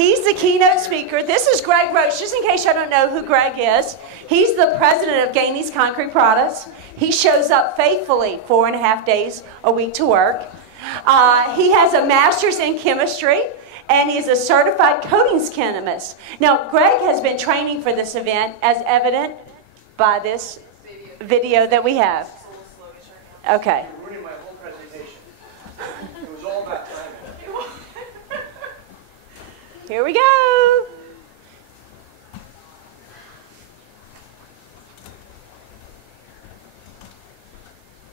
He's the keynote speaker. This is Greg Roach. Just in case y'all don't know who Greg is, he's the president of Gainey's Concrete Products. He shows up faithfully 4.5 days a week to work. He has a master's in chemistry, and he's a certified coatings chemist. Now, Greg has been training for this event, as evident by this video that we have. Okay. You're ruining my whole presentation. It was all about timing. Here we go.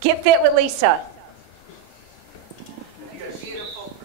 Get fit with Lisa. Beautiful.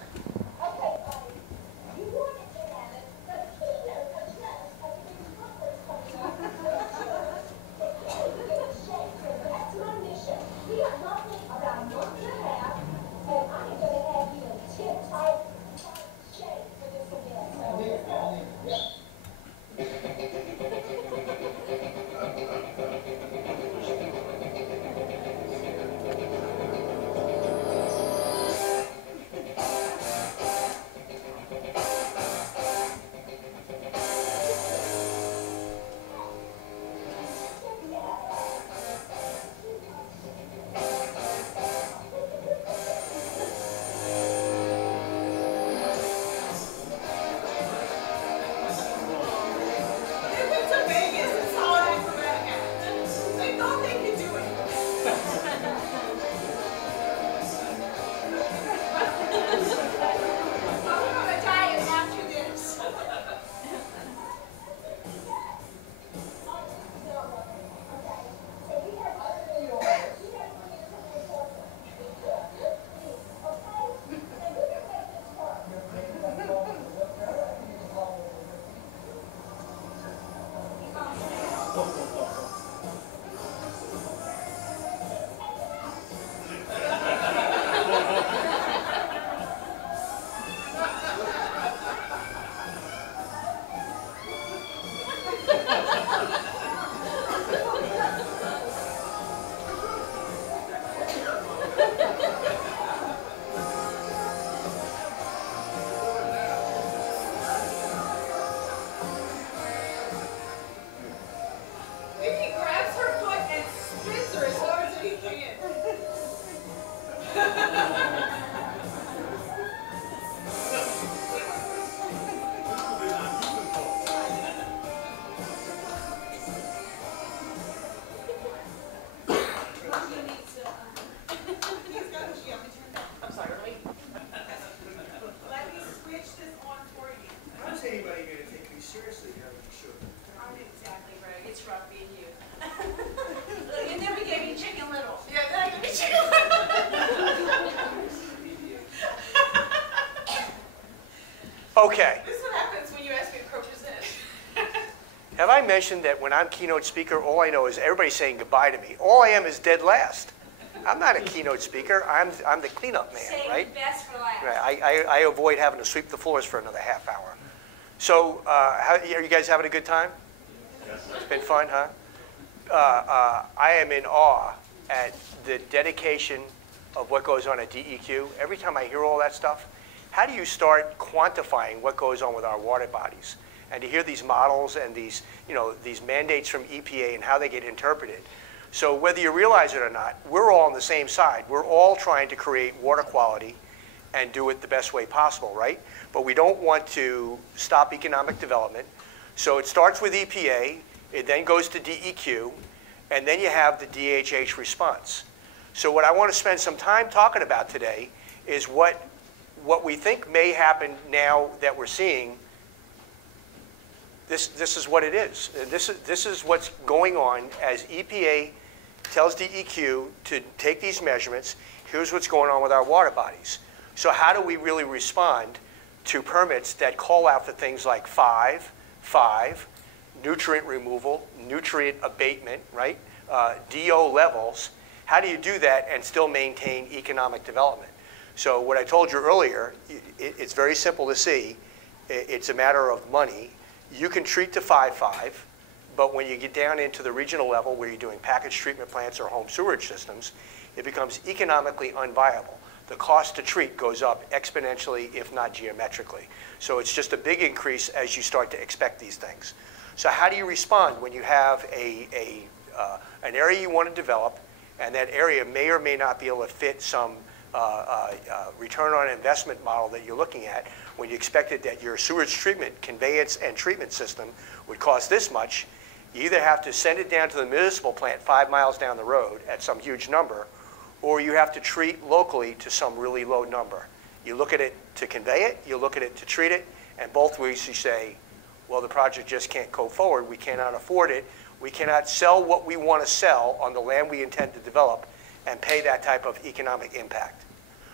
Okay. This is what happens when you ask me to co-present. Have I mentioned that when I'm keynote speaker, all I know is everybody's saying goodbye to me. All I am is dead last. I'm not a keynote speaker. I'm the cleanup man, right? Save the best for last. Right. I avoid having to sweep the floors for another half hour. So, are you guys having a good time? Yes. It's been fun, huh? I am in awe at the dedication of what goes on at DEQ. Every time I hear all that stuff, how do you start quantifying what goes on with our water bodies? And to hear these models and these, these mandates from EPA and how they get interpreted. So whether you realize it or not, we're all on the same side. We're all trying to create water quality and do it the best way possible, right? But we don't want to stop economic development. So it starts with EPA, it then goes to DEQ, and then you have the DHH response. So what I want to spend some time talking about today is what we think may happen now that we're seeing. This is what it is. This is what's going on as EPA tells DEQ to take these measurements. Here's what's going on with our water bodies. So how do we really respond to permits that call out for things like 5, nutrient removal, nutrient abatement, right? DO levels. How do you do that and still maintain economic development? So what I told you earlier, it's very simple to see. It's a matter of money. You can treat to 5.5, but when you get down into the regional level where you're doing package treatment plants or home sewerage systems, it becomes economically unviable. the cost to treat goes up exponentially, if not geometrically. So it's just a big increase as you start to expect these things. So how do you respond when you have an area you want to develop, and that area may or may not be able to fit some return on investment model that you're looking at, when you expected that your sewage treatment, conveyance, and treatment system would cost this much? You either have to send it down to the municipal plant 5 miles down the road at some huge number, or you have to treat locally to some really low number. You look at it to convey it, you look at it to treat it, and both ways you say, well, the project just can't go forward. We cannot afford it. We cannot sell what we want to sell on the land we intend to develop and pay that type of economic impact.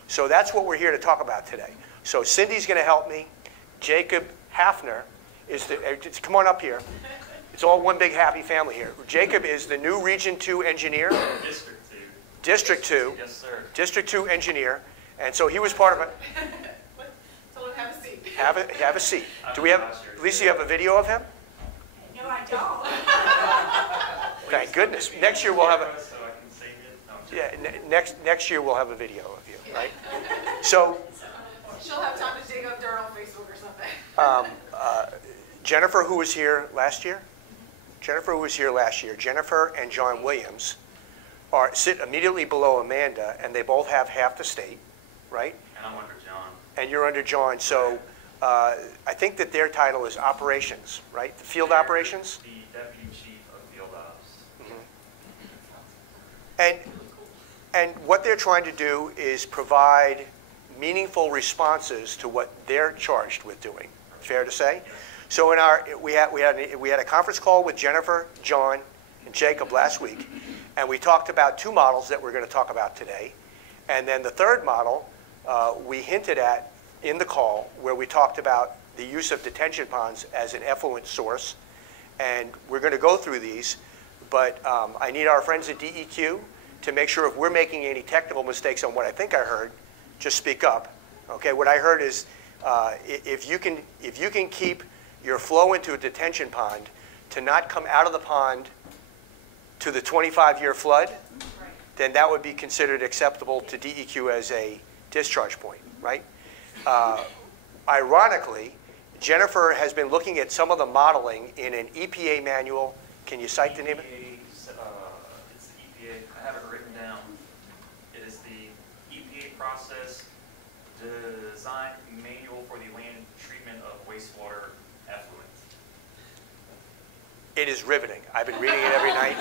So that's what we're here to talk about today. So Cindy's going to help me. Jacob Hafner is the, come on up here. It's all one big happy family here. Jacob is the new Region 2 engineer. District 2. District 2. Yes, sir. District 2 engineer. And so he was part of it. Tell him have a seat. Have a seat. Do we have, Lisa, you have a video of him? No, I don't. Thank goodness. Next year we'll have a, So I can sing it? No, I'm yeah, next year we'll have a video of you, right? So She'll have time to dig up dirt on Facebook or something. Jennifer, who was here last year? Jennifer, who was here last year, Jennifer and John Williams sit immediately below Amanda, and they both have half the state, right? And I'm under John. And you're under John. So I think that their title is operations, right? The field They're operations? The deputy chief of field ops. And what they're trying to do is provide meaningful responses to what they're charged with doing. Fair to say? So in we had a conference call with Jennifer, John, and Jacob last week, and we talked about 2 models that we're going to talk about today. And then the third model we hinted at in the call, where we talked about the use of detention ponds as an effluent source. And we're going to go through these, but I need our friends at DEQ to make sure if we're making any technical mistakes on what I think I heard, just speak up. Okay, what I heard is if you can keep your flow into a detention pond to not come out of the pond to the 25-year flood, then that would be considered acceptable to DEQ as a discharge point, right? Ironically, Jennifer has been looking at some of the modeling in an EPA manual. Can you cite the name of it? It's the EPA. I have it written down. It is the EPA process design manual for the land treatment of wastewater effluent. It is riveting. I've been reading it every night.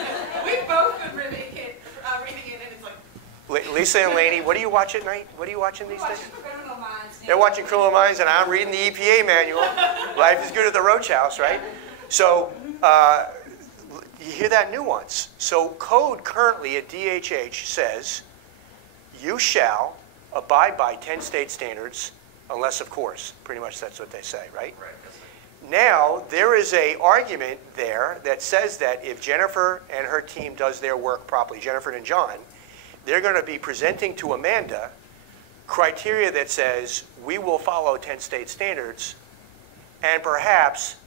We've both been reading it, and it's like... Lisa and Laney, what do you watch at night? What are you watching these days? Criminal Minds. They're watching Criminal Minds, and I'm reading the EPA manual. Life is good at the Roach House, right? So you hear that nuance. So code currently at DHH says, you shall abide by 10 state standards, unless, of course, pretty much that's what they say, right? Right. That's like, Now, there is an argument there that says that if Jennifer and her team does their work properly, Jennifer and John, they're going to be presenting to Amanda criteria that says we will follow 10 state standards, and perhaps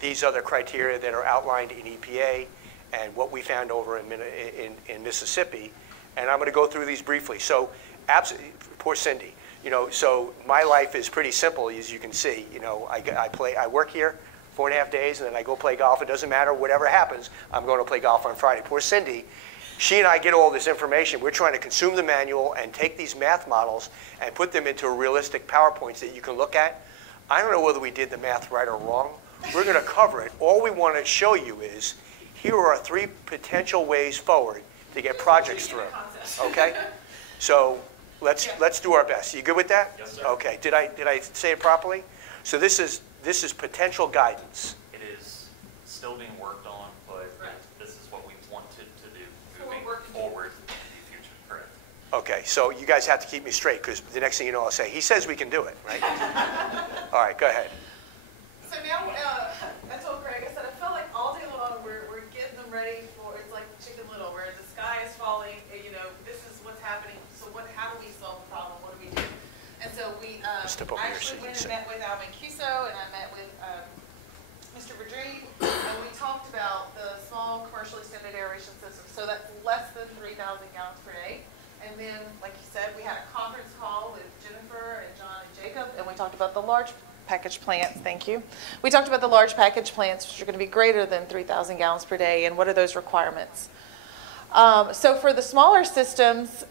these other criteria that are outlined in EPA and what we found over in Mississippi. And I'm going to go through these briefly. So, poor Cindy. You know, so my life is pretty simple, as you can see. You know, I work here 4.5 days, and then I go play golf. It doesn't matter, whatever happens, I'm going to play golf on Friday. Poor Cindy, she and I get all this information. We're trying to consume the manual and take these math models and put them into realistic PowerPoints that you can look at. I don't know whether we did the math right or wrong. We're going to cover it. All we want to show you is here are 3 potential ways forward to get projects through. Okay? So let's do our best. You good with that? Yes, sir. Okay. Did I say it properly? So this is potential guidance. it is still being worked on, but this is what we wanted to do moving forward in the future. Correct. Okay. So you guys have to keep me straight, because the next thing you know, I'll say, he says we can do it, right? All right. Go ahead. So now, I told Greg, I said, I feel like all day long we're getting them ready for, it's like Chicken Little, where the sky is falling, and, you know, this is what's happening. So how do we solve the problem? What do we do? And so we Step over here so actually you went can and met with Alvin Cuso, and I met with Mr. Verdree, and we talked about the small commercial extended aeration system. So that's less than 3,000 gallons per day. And then, like you said, we had a conference call with Jennifer and John and Jacob, and we talked about the large package plants. Thank you. We talked about the large package plants, which are going to be greater than 3,000 gallons per day, and what are those requirements. So for the smaller systems,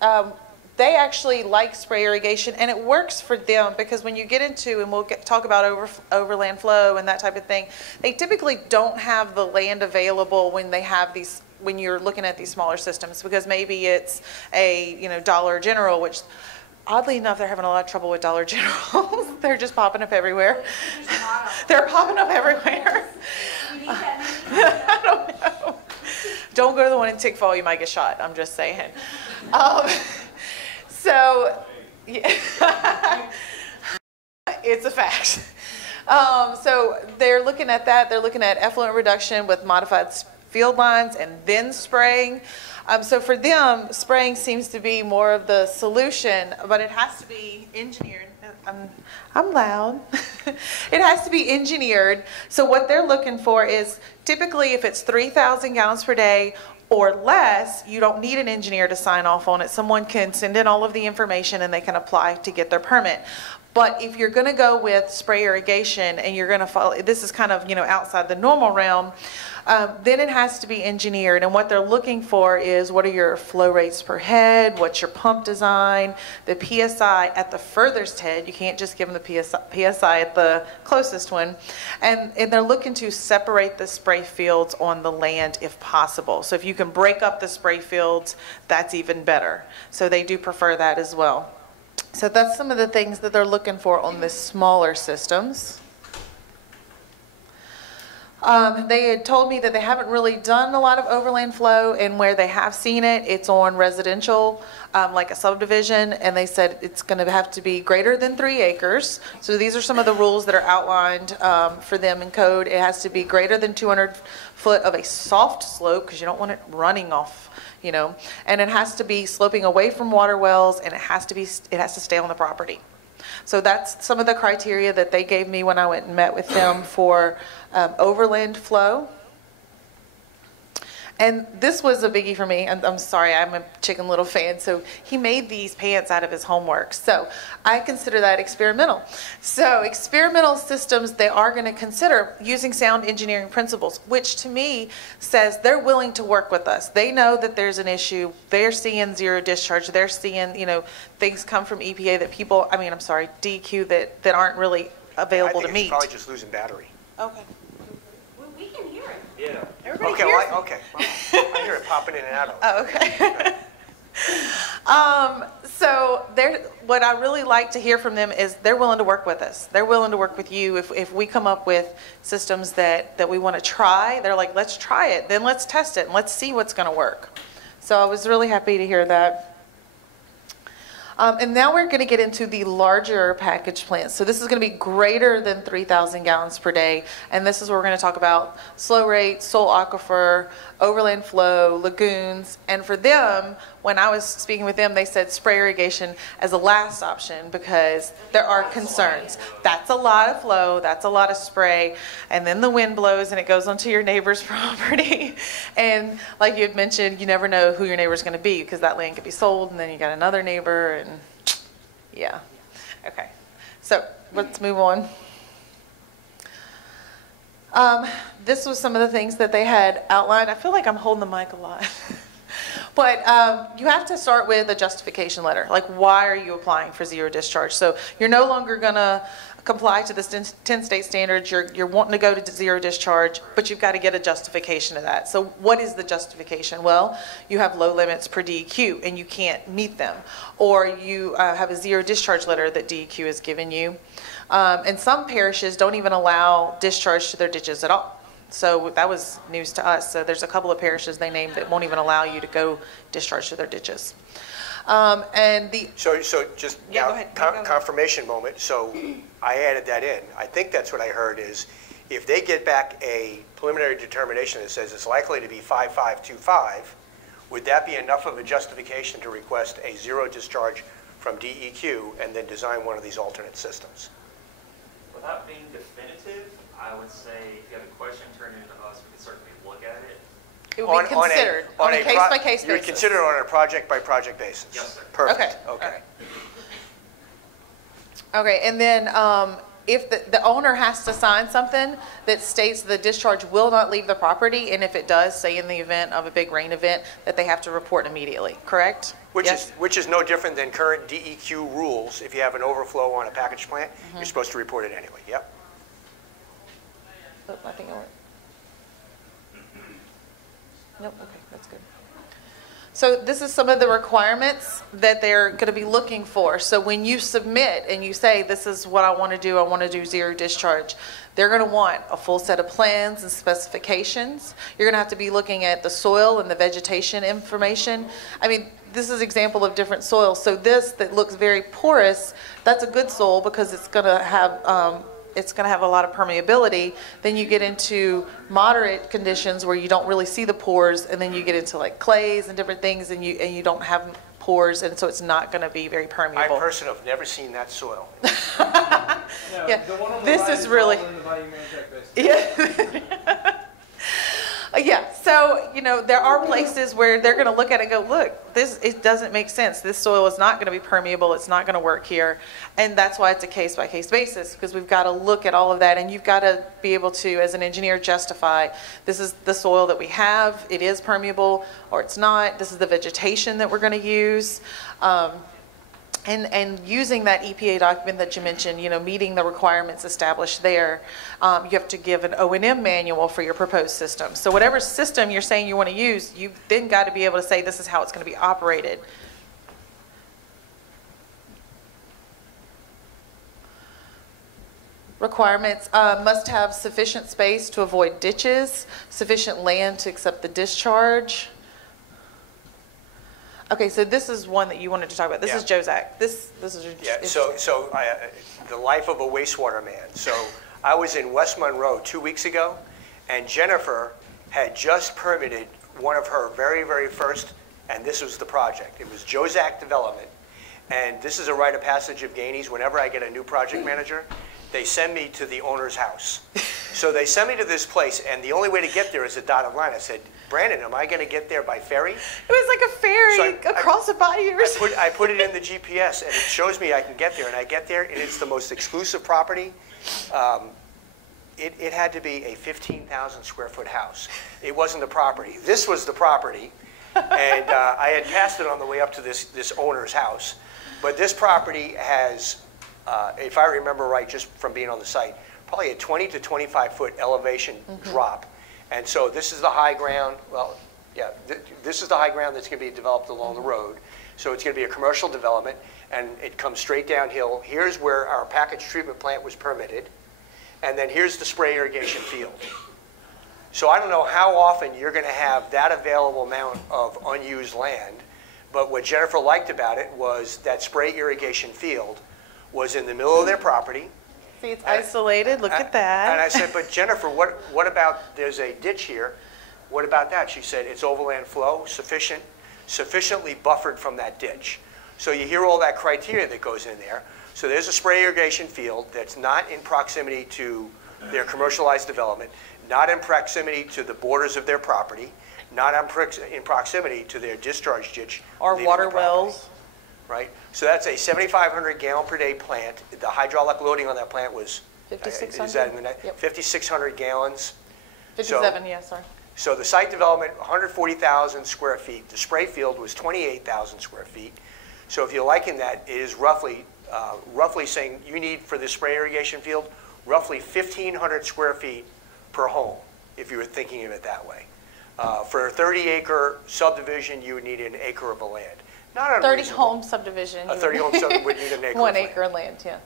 they actually like spray irrigation, and it works for them because when you get into, and we'll talk about overland flow and that type of thing, they typically don't have the land available when they have these, when you're looking at these smaller systems, because maybe it's a Dollar General, which oddly enough they're having a lot of trouble with Dollar Generals. They're just popping up everywhere. They're popping up everywhere. I don't know. Don't go to the one in Tickfall, you might get shot. I'm just saying. So, yeah. It's a fact. So they're looking at that. They're looking at effluent reduction with modified field lines and then spraying. So for them, spraying seems to be more of the solution, but it has to be engineered. I'm loud. It has to be engineered. So what they're looking for is typically if it's 3,000 gallons per day or less, you don't need an engineer to sign off on it. Someone can send in all of the information and they can apply to get their permit. But if you're going to go with spray irrigation and you're going to follow, this is kind of, outside the normal realm, then it has to be engineered. And what they're looking for is what are your flow rates per head, what's your pump design, the PSI at the furthest head. You can't just give them the PSI at the closest one. And they're looking to separate the spray fields on the land if possible. So if you can break up the spray fields, that's even better. So they do prefer that as well. So that's some of the things that they're looking for on the smaller systems. They had told me that they haven't really done a lot of overland flow, and where they have seen it, it's on residential, like a subdivision, and they said it's going to have to be greater than 3 acres. So these are some of the rules that are outlined for them in code. It has to be greater than 200 foot of a soft slope, because you don't want it running off, and it has to be sloping away from water wells, and it has to stay on the property. So that's some of the criteria that they gave me when I went and met with them for overland flow. And this was a biggie for me. I'm sorry, I'm a Chicken Little fan. So he made these pants out of his homework. So I consider that experimental. So experimental systems, they are going to consider using sound engineering principles, which to me says they're willing to work with us. They know that there's an issue. They're seeing zero discharge. They're seeing, things come from EPA that people, DEQ that aren't really available to meet. He's probably just losing battery. Okay. We can hear it. Yeah. Everybody Okay, hears well, I hear it popping in and out of it. Oh, okay. So what I really like to hear from them is they're willing to work with us. They're willing to work with you. If we come up with systems that we want to try, they're like, let's try it. Then let's test it and let's see what's going to work. So I was really happy to hear that. And now we're going to get into the larger package plants. So this is going to be greater than 3,000 gallons per day. And this is where we're going to talk about slow rate, soil aquifer, overland flow, lagoons. And for them, when I was speaking with them, they said spray irrigation as a last option because there are concerns. That's a lot of flow. That's a lot of spray. And then the wind blows and it goes onto your neighbor's property. And like you had mentioned, you never know who your neighbor's going to be because that land could be sold and then you got another neighbor. And yeah. Okay. So let's move on. This was some of the things that they had outlined. I feel like I'm holding the mic a lot. But you have to start with a justification letter. Like, why are you applying for zero discharge? So you're no longer going to comply to the 10 state standards. You're wanting to go to zero discharge, but you've got to get a justification of that. So what is the justification? Well, you have low limits per DEQ, and you can't meet them. Or you have a zero discharge letter that DEQ has given you. And some parishes don't even allow discharge to their ditches at all. So that was news to us. So there's a couple of parishes they named that won't even allow you to go discharge to their ditches. So just yeah, now, go ahead. confirmation moment. So I added that in. I think that's what I heard is if they get back a preliminary determination that says it's likely to be 5525, would that be enough of a justification to request a zero discharge from DEQ and then design one of these alternate systems? Without being definitive, I would say if you have a question, turn it into us. We can certainly look at it. It would be considered on a case-by-case basis. You would consider it on a project-by-project basis? Yes, sir. Perfect. Okay. Okay. All right. Okay, and then if the owner has to sign something that states the discharge will not leave the property, and if it does, say in the event of a big rain event, that they have to report immediately, correct? Which is no different than current DEQ rules. If you have an overflow on a package plant, you're supposed to report it anyway. Yep. Oh, I think it went. Nope, okay, that's good. So this is some of the requirements that they're going to be looking for. So when you submit and you say, this is what I want to do zero discharge, they're going to want a full set of plans and specifications. You're going to have to be looking at the soil and the vegetation information. I mean, this is an example of different soils. So this that looks very porous, that's a good soil because it's going to have a lot of permeability. Then you get into moderate conditions where you don't really see the pores, and then you get into like clays and different things, and you don't have pores, and so it's not going to be very permeable. I personally have never seen that soil. No, yeah, the one on the this right is really. all in the Bayou Manchac Basin. Yeah. Yeah, so, you know, there are places where they're going to look at it and go, look, it doesn't make sense. This soil is not going to be permeable. It's not going to work here. And that's why it's a case-by-case basis, because we've got to look at all of that. And you've got to be able to, as an engineer, justify this is the soil that we have. It is permeable or it's not. This is the vegetation that we're going to use. And using that EPA document that you mentioned, you know, meeting the requirements established there, you have to give an O&M manual for your proposed system. So whatever system you're saying you want to use, you've then got to be able to say this is how it's going to be operated. Requirements must have sufficient space to avoid ditches, sufficient land to accept the discharge. Okay, so this is one that you wanted to talk about. This is Jozak. This is the life of a wastewater man. So I was in West Monroe 2 weeks ago, and Jennifer had just permitted one of her very, very first, and this was the project. It was Jozak Development, and this is a rite of passage of Gainey's. Whenever I get a new project manager, they send me to the owner's house. So they sent me to this place, and the only way to get there is a dotted line. I said, Brandon, am I going to get there by ferry? It was like a ferry across the bayous. I put it in the GPS, and it shows me I can get there. And I get there, and it's the most exclusive property. It had to be a 15,000 square foot house. It wasn't the property. This was the property, and I had passed it on the way up to this owner's house. But this property has, if I remember right, just from being on the site, probably a 20 to 25 foot elevation drop. And so this is the high ground. Well, yeah, this is the high ground that's going to be developed along the road. So it's going to be a commercial development, and it comes straight downhill. Here's where our package treatment plant was permitted, and then here's the spray irrigation field. So I don't know how often you're going to have that available amount of unused land, but what Jennifer liked about it was that spray irrigation field was in the middle of their property. See, it's isolated. Look at that. And I said, but Jennifer, what about, there's a ditch here. What about that? She said, it's overland flow, sufficiently buffered from that ditch. So you hear all that criteria that goes in there. So there's a spray irrigation field that's not in proximity to their commercialized development, not in proximity to the borders of their property, not in proximity to their discharge ditch. Or water wells. Right? So that's a 7,500 gallon per day plant. The hydraulic loading on that plant was 5,600. Is that in the net? Yep. 5,600 gallons. 57, yes, sorry. So the site development, 140,000 square feet. The spray field was 28,000 square feet. So if you liken that, it is roughly saying you need for the spray irrigation field, roughly 1,500 square feet per home, if you were thinking of it that way. For a 30-acre subdivision, you would need an acre of land. Not 30 home subdivision. A 30 home subdivision would need an acre. 1 acre of land, yeah.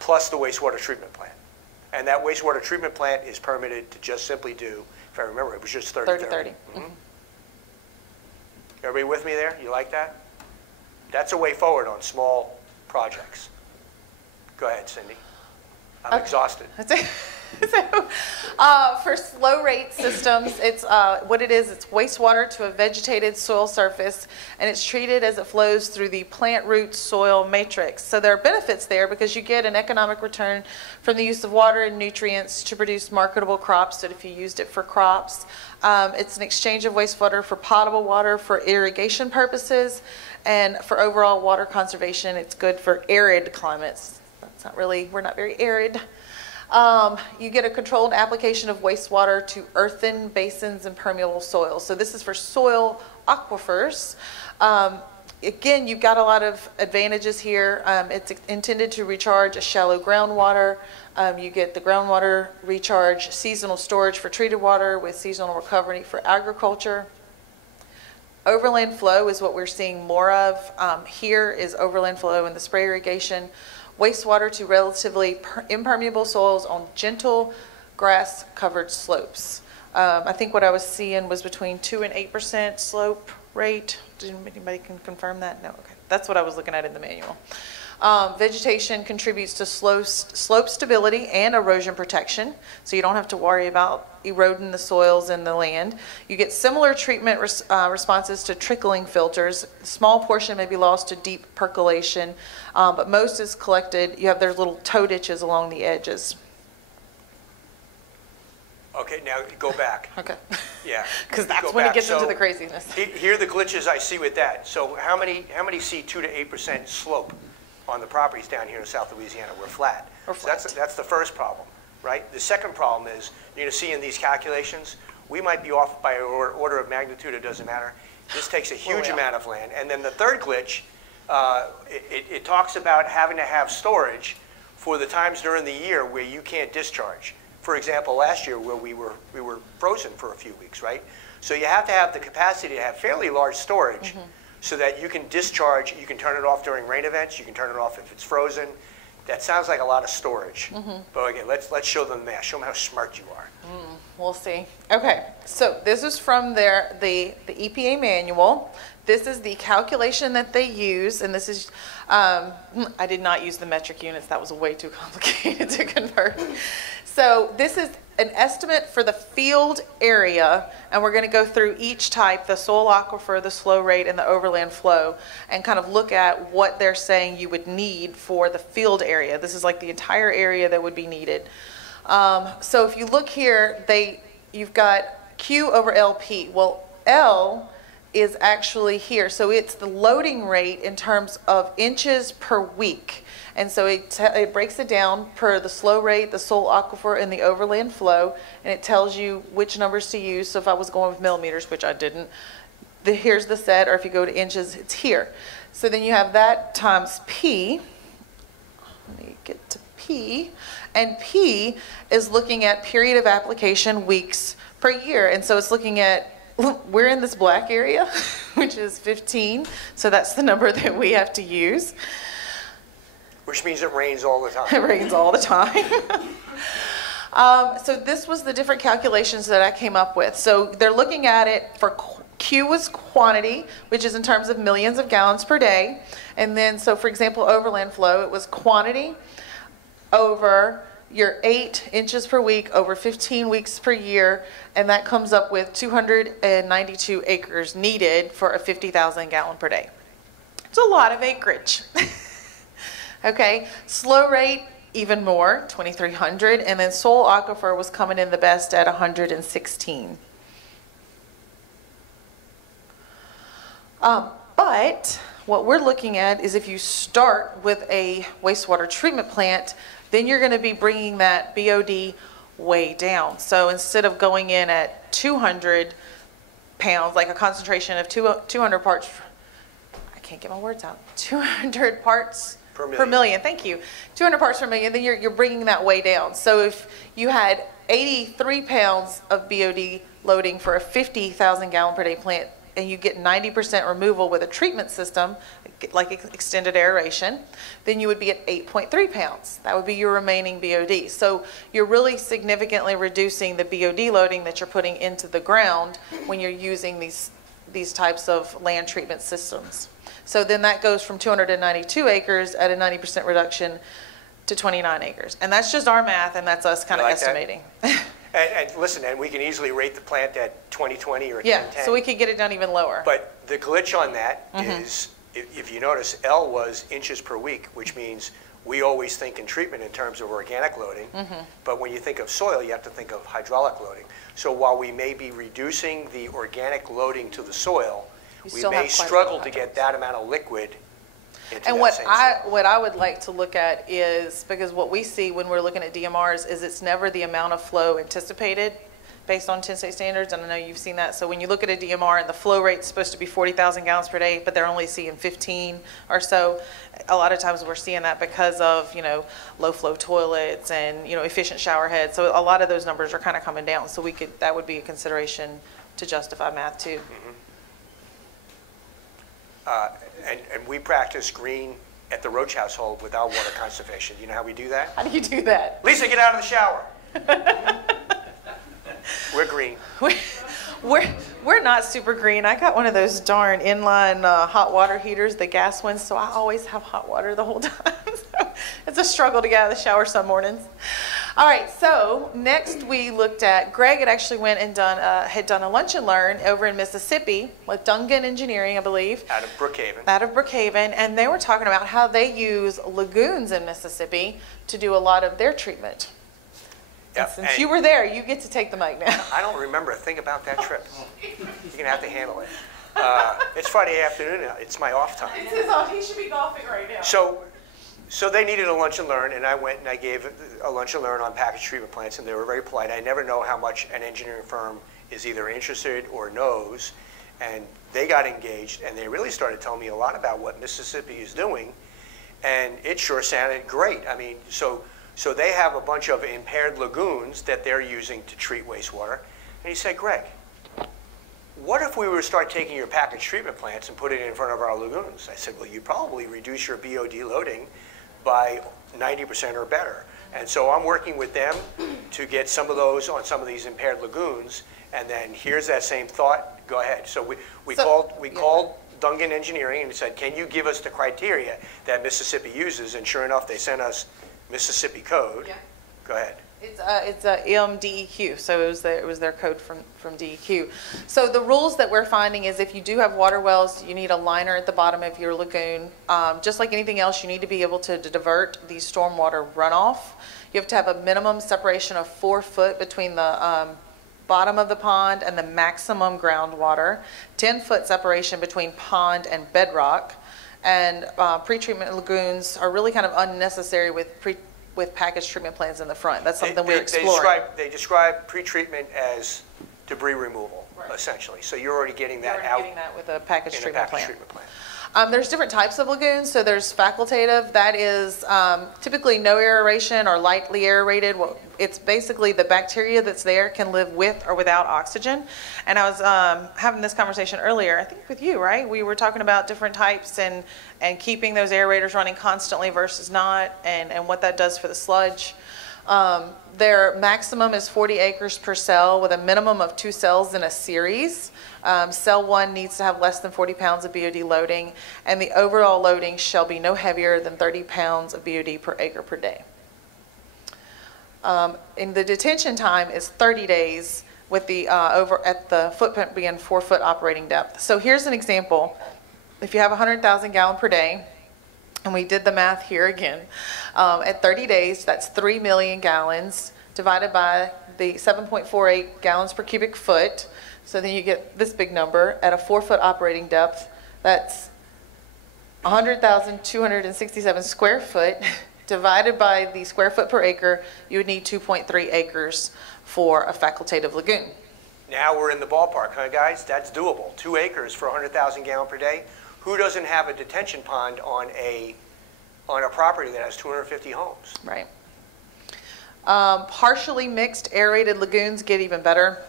Plus the wastewater treatment plant. And that wastewater treatment plant is permitted to just simply do, if I remember, it was just 30-30. Everybody with me there? You like that? That's a way forward on small projects. Go ahead, Cindy. I'm exhausted. So, for slow rate systems, it's what it is. It's wastewater to a vegetated soil surface, and it's treated as it flows through the plant root soil matrix. So there are benefits there because you get an economic return from the use of water and nutrients to produce marketable crops. So if you used it for crops, it's an exchange of wastewater for potable water for irrigation purposes, and for overall water conservation. It's good for arid climates. That's not really, we're not very arid. You get a controlled application of wastewater to earthen basins and permeable soils. So this is for soil aquifers. Again, you've got a lot of advantages here. It's intended to recharge a shallow groundwater. You get the groundwater recharge, seasonal storage for treated water with seasonal recovery for agriculture. Overland flow is what we're seeing more of. Here is overland flow in the spray irrigation. Wastewater to relatively impermeable soils on gentle grass-covered slopes. I think what I was seeing was between 2 and 8% slope rate. Did anybody can confirm that? No, okay. That's what I was looking at in the manual. Vegetation contributes to slope stability and erosion protection, so you don't have to worry about eroding the soils and the land. You get similar treatment responses to trickling filters. A small portion may be lost to deep percolation, but most is collected. You have their little toe ditches along the edges. Okay, now go back. Okay. Yeah. Because that's Go when it back. gets into So, the craziness. Here are the glitches I see with that. So how many see 2 to 8% slope on the properties down here in South Louisiana? We're flat. We're So that's the first problem, right? The second problem is, you're going to see in these calculations, we might be off by an order of magnitude, it doesn't matter. This takes a huge amount of land. And then the third glitch, it talks about having to have storage for the times during the year where you can't discharge. For example, last year where we were frozen for a few weeks, right? So you have to have the capacity to have fairly large storage so that you can discharge. You can turn it off during rain events. You can turn it off if it's frozen. That sounds like a lot of storage. But again, let's show them the math. Show them how smart you are. We'll see. Okay, so this is from the EPA manual. This is the calculation that they use, and this is, I did not use the metric units. That was way too complicated to convert. So this is an estimate for the field area, and we're going to go through each type, the soil aquifer, the slow rate, and the overland flow, and kind of look at what they're saying you would need for the field area. This is like the entire area that would be needed. So if you look here, you've got Q over LP. Well, L is actually here. So it's the loading rate in terms of inches per week. And so it breaks it down per the slow rate, the soil aquifer, and the overland flow, and it tells you which numbers to use. So if I was going with millimeters, which I didn't, here's the set, or if you go to inches, it's here. So then you have that times P. Let me get to P. And P is looking at period of application weeks per year. And so it's looking at, we're in this black area, which is 15. So that's the number that we have to use. Which means it rains all the time. It rains all the time. So this was the different calculations that I came up with. So they're looking at it for Q was quantity, which is in terms of millions of gallons per day. And then, so for example, overland flow, it was quantity over your 8 inches per week over 15 weeks per year. And that comes up with 292 acres needed for a 50,000 gallon per day. It's a lot of acreage. Okay, slow rate, even more, 2,300, and then soil aquifer was coming in the best at 116. But what we're looking at is if you start with a wastewater treatment plant, then you're going to be bringing that BOD way down. So instead of going in at 200 pounds, like a concentration of 200 parts, I can't get my words out, 200 parts per million, thank you. 200 parts per million, then you're bringing that way down. So if you had 83 pounds of BOD loading for a 50,000 gallon per day plant, and you get 90% removal with a treatment system, like extended aeration, then you would be at 8.3 pounds. That would be your remaining BOD. So you're really significantly reducing the BOD loading that you're putting into the ground when you're using these types of land treatment systems. So then that goes from 292 acres at a 90% reduction to 29 acres. And that's just our math, and that's us kind of like that? estimating. And listen, and we can easily rate the plant at 2020 or 1010. Yeah, so we could get it done even lower. But the glitch on that is, if you notice, L was inches per week, which means we always think in treatment in terms of organic loading. But when you think of soil, you have to think of hydraulic loading. So while we may be reducing the organic loading to the soil, we still may have quite a struggle bit of to get that amount of liquid into And that what same what soil. I would like to look at is, because what we see when we're looking at DMRs is it's never the amount of flow anticipated based on 10 state standards, and I know you've seen that. So when you look at a DMR and the flow rate's supposed to be 40,000 gallons per day, but they're only seeing 15 or so, a lot of times we're seeing that because of, you know, low flow toilets and, you know, efficient shower heads. So a lot of those numbers are kind of coming down. So that would be a consideration to justify math too. And we practice green at the Roach household without water conservation. You know how we do that? How do you do that? Lisa, get out of the shower. We're green. We're not super green. I got one of those darn inline hot water heaters, the gas ones, so I always have hot water the whole time. So it's a struggle to get out of the shower some mornings. All right, so next we looked at, Greg had actually went and had done a lunch and learn over in Mississippi with Dungan Engineering, I believe. Out of Brookhaven. Out of Brookhaven, and they were talking about how they use lagoons in Mississippi to do a lot of their treatment. Yep, Since and you were there, you get to take the mic now. I don't remember a thing about that trip. You're going to have to handle it. It's Friday afternoon now. It's my off time. It's his off. He should be golfing right now. So they needed a lunch and learn, and I went and I gave a lunch and learn on packaged treatment plants, and they were very polite. I never know how much an engineering firm is either interested or knows, and they got engaged, and they really started telling me a lot about what Mississippi is doing, and it sure sounded great. I mean, so they have a bunch of impaired lagoons that they're using to treat wastewater, and he said, Greg, what if we were to start taking your packaged treatment plants and putting it in front of our lagoons? I said, well, you probably reduce your BOD loading by 90% or better. And so I'm working with them to get some of those on some of these impaired lagoons. And then here's that same thought. Go ahead. So we called Dungan Engineering and said, can you give us the criteria that Mississippi uses? And sure enough, they sent us Mississippi code. Yeah. Go ahead. It's a MDEQ, so it was their code from DEQ. So the rules that we're finding is if you do have water wells, you need a liner at the bottom of your lagoon. Just like anything else, you need to be able to divert the stormwater runoff. You have to have a minimum separation of 4 foot between the bottom of the pond and the maximum groundwater, 10-foot separation between pond and bedrock, and pretreatment lagoons are really kind of unnecessary with packaged treatment plants in the front. That's something we're exploring. They describe pretreatment as debris removal, essentially. So you're already getting that out getting that with a packaged in a treatment packaged plant. treatment plant. There's different types of lagoons. So there's facultative. That is typically no aeration or lightly aerated. Well, it's basically the bacteria that's there can live with or without oxygen. And I was having this conversation earlier, I think with you, right? We were talking about different types and keeping those aerators running constantly versus not, and what that does for the sludge. Their maximum is 40 acres per cell with a minimum of 2 cells in a series. Cell 1 needs to have less than 40 pounds of BOD loading, and the overall loading shall be no heavier than 30 pounds of BOD per acre per day. And the detention time is 30 days with the over at the footprint being 4 foot operating depth. So here's an example. If you have 100,000 gallon per day, and we did the math here again, at 30 days, that's 3 million gallons divided by the 7.48 gallons per cubic foot. So then you get this big number at a 4 foot operating depth. That's 100,267 square foot divided by the square foot per acre. You would need 2.3 acres for a facultative lagoon. Now we're in the ballpark, huh, guys? That's doable. 2 acres for 100,000 gallon per day. Who doesn't have a detention pond on a property that has 250 homes? Right. Partially mixed aerated lagoons get even better.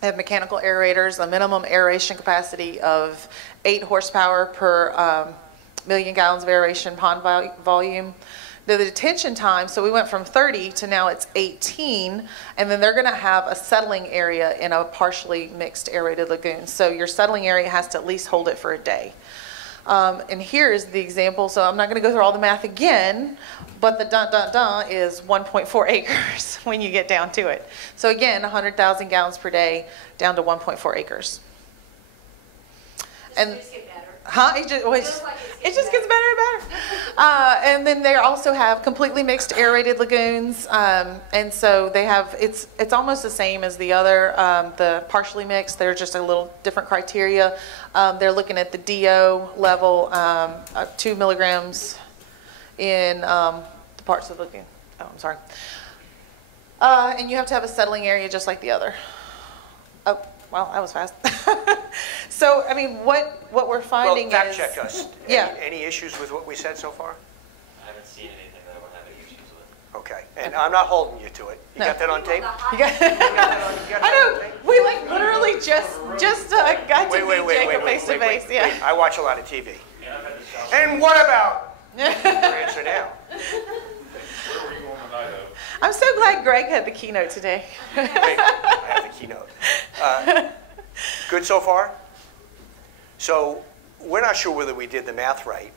They have mechanical aerators, a minimum aeration capacity of 8 horsepower per million gallons of aeration pond volume. The detention time, so we went from 30 to now it's 18, and then they're going to have a settling area in a partially mixed aerated lagoon. So your settling area has to at least hold it for a day. And here is the example. So I'm not going to go through all the math again, But the dun is 1.4 acres when you get down to it. So again, 100,000 gallons per day down to 1.4 acres. And it just gets better and better. And then they also have completely mixed aerated lagoons. And so they have, it's almost the same as the other, the partially mixed. They're just a little different criteria. They're looking at the DO level, 2 milligrams in the parts of the lagoon. Oh, I'm sorry. And you have to have a settling area just like the other. Oh, well, that was fast. So, I mean, what we're finding is... Well, fact check us. Yeah. Any issues with what we said so far? I haven't seen anything that I would have any issues with. Okay. And I'm not holding you to it. You got that on tape? You got, I know. We like literally just got to meet Jacob face to face. Yeah. I watch a lot of TV. And what about? Your answer now. Where were you on the night of? I'm so glad Greg had the keynote today. Wait, I have the keynote. Good so far? So we're not sure whether we did the math right,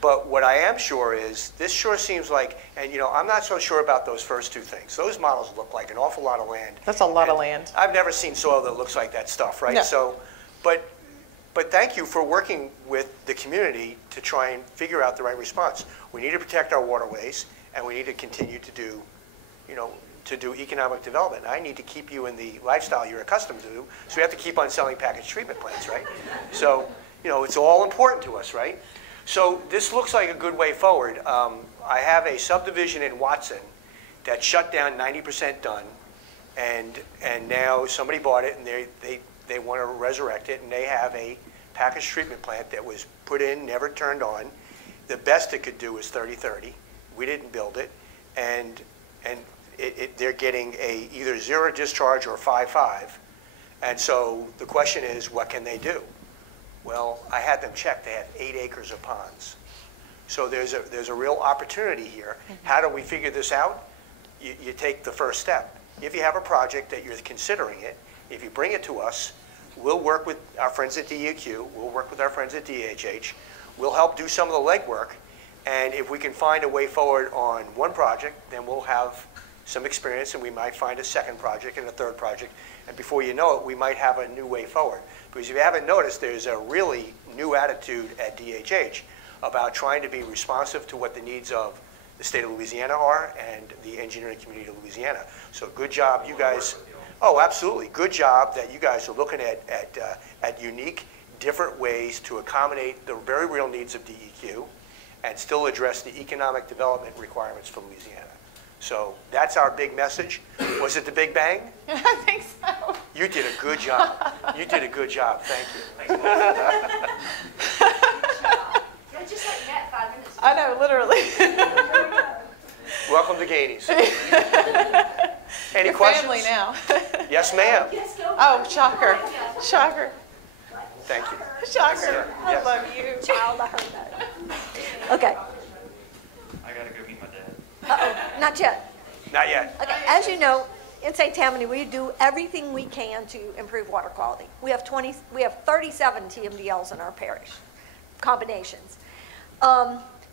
but what I am sure is this sure seems like, and you know, I'm not so sure about those first two things. Those models look like an awful lot of land. That's a lot of land. I've never seen soil that looks like that stuff, right? Yeah. So, but thank you for working with the community to try and figure out the right response. We need to protect our waterways, and we need to continue to do, you know, to do economic development. I need to keep you in the lifestyle you're accustomed to, so we have to keep on selling packaged treatment plants, right? So, you know, it's all important to us, right? So this looks like a good way forward. I have a subdivision in Watson that shut down 90% done, and now somebody bought it, and they want to resurrect it, and they have a packaged treatment plant that was put in, never turned on. The best it could do is 30-30. We didn't build it, and they're getting a either zero discharge or 5.5. And so the question is, what can they do? Well, I had them check. They have 8 acres of ponds. So there's a real opportunity here. How do we figure this out? You take the first step. If you have a project that you're considering it, if you bring it to us, we'll work with our friends at DEQ, we'll work with our friends at DHH, we'll help do some of the legwork, and if we can find a way forward on one project, then we'll have some experience, and we might find a second project and a third project, and before you know it, we might have a new way forward. Because if you haven't noticed, there's a really new attitude at DHH about trying to be responsive to what the needs of the state of Louisiana are and the engineering community of Louisiana. So good job, you guys. Oh, absolutely. Good job that you guys are looking at unique, different ways to accommodate the very real needs of DEQ and still address the economic development requirements for Louisiana. So that's our big message. Was it the Big Bang? I think so. You did a good job. You did a good job. Thank you. You're just like that 5 minutes. I know, literally. Welcome to Gainey's. Any Your questions? family now. Yes, ma'am. Yes, go. Oh, shocker. Shocker. Thank you. Shocker. I Yes. love you. Child, I heard that. Okay. I gotta go meet my dad. Uh-oh, not yet. Not yet. Okay, as you know, in St. Tammany, we do everything we can to improve water quality. We have 37 TMDLs in our parish, combinations.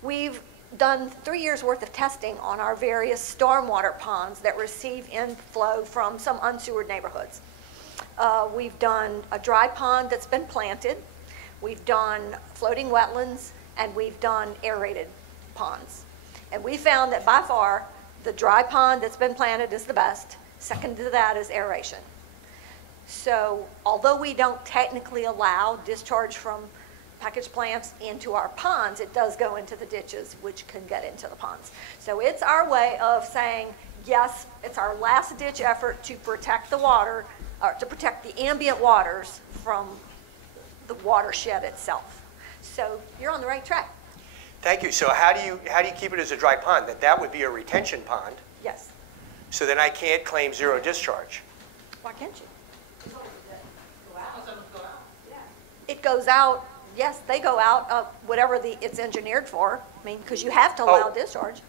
We've done 3 years worth of testing on our various stormwater ponds that receive inflow from some unsewered neighborhoods. We've done a dry pond that's been planted. We've done floating wetlands, and we've done aerated ponds. And we found that by far, the dry pond that's been planted is the best. Second to that is aeration. So although we don't technically allow discharge from packaged plants into our ponds, it does go into the ditches, which can get into the ponds. So it's our way of saying, yes, it's our last ditch effort to protect the water, or to protect the ambient waters from the watershed itself. So you're on the right track. Thank you. So how do you keep it as a dry pond? That would be a retention pond. Yes. So then I can't claim zero discharge. Why can't you? It goes out, yes, they go out, whatever it's engineered for. I mean, because you have to allow discharge.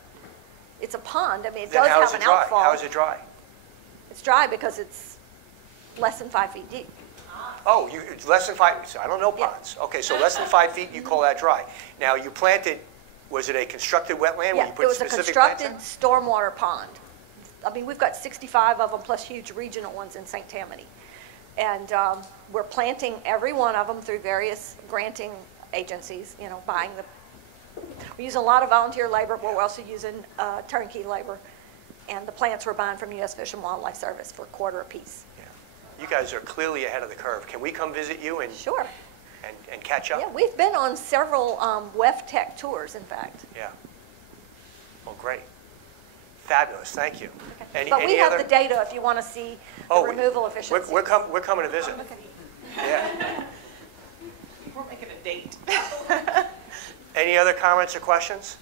It's a pond. I mean, it Then does how is have it an dry? outfall. How is it dry? It's dry because it's less than 5 feet deep. Oh, it's less than 5. So I don't know Yeah. ponds. Okay, so less than 5 feet, you call that dry. Now you planted Was it a constructed wetland where Yeah, you it put was a specific plants constructed in? stormwater pond. I mean, we've got 65 of them plus huge regional ones in St. Tammany. And we're planting every one of them through various granting agencies, you know, buying the, we're using a lot of volunteer labor, but we're also using turnkey labor. And the plants we're buying from U.S. Fish and Wildlife Service for $0.25 apiece. Yeah. You guys are clearly ahead of the curve. Can we come visit you and, Sure. and catch up? Yeah, we've been on several WEF Tech tours, in fact. Yeah. Well, great. Fabulous. Thank you. Okay. But we have the data if you want to see the removal efficiency. We're coming to visit. Yeah. We're making a date. Any other comments or questions?